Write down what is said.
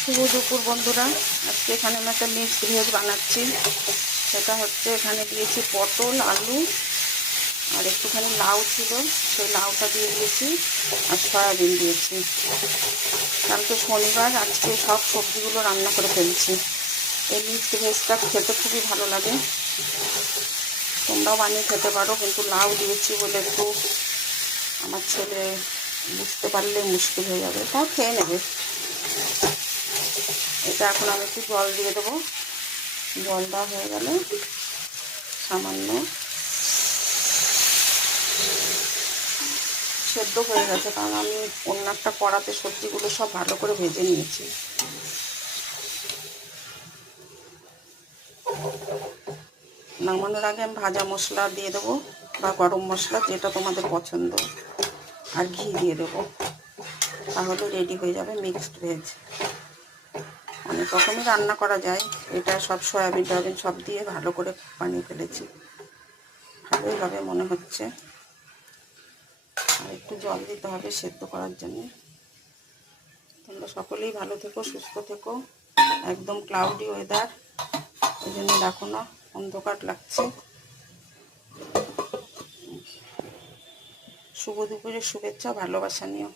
শুভ দুপুর বন্ধুরা। আজকে এখানে আমি একটা মিক্সড ভেজ বানাচ্ছি। সেটা হচ্ছে এখানে দিয়েছি পটল, আলু আর একটুখানি লাউ ছিল, সেই লাউটা দিয়ে দিয়েছি আর সয়াবিন দিয়েছি। কালকে শনিবার, আজকে সব সবজিগুলো রান্না করে ফেলছি। এই মিক্সড ভেজটা খেতে খুবই ভালো লাগে, তোমরাও বানিয়ে খেতে পারো। কিন্তু লাউ দিয়েছি বলে একটু আমার ছেলে বুঝতে পারলে মুশকিল হয়ে যাবে, তাও খেয়ে নেবে। এটা এখন আমি একটু জল দিয়ে দেবো। জলটা হয়ে গেলে সামান্য সেদ্ধ হয়ে গেছে, কারণ আমি অন্য একটা কড়াতে সবজিগুলো সব ভালো করে ভেজে নিয়েছি। নামানোর আগে আমি ভাজা মশলা দিয়ে দেবো বা গরম মশলা, যেটা তোমাদের পছন্দ, আর ঘি দিয়ে দেবো। তাহলে রেডি হয়ে যাবে মিক্সড ভেজ। অনেক রকমই রান্না করা যায়, এটা সব সয়াবিন টয়াবিন সব দিয়ে ভালো করে বানিয়ে ফেলেছি, ভালোই হবে মনে হচ্ছে। আর একটু জল দিতে হবে সেদ্ধ করার জন্য। তোমরা সকলেই ভালো থেকো, সুস্থ থেকো। একদম ক্লাউডি ওয়েদার, ওই জন্য দেখো না অন্ধকার লাগছে। শুভ দুপুরের শুভেচ্ছা, ভালোবাসা নিও।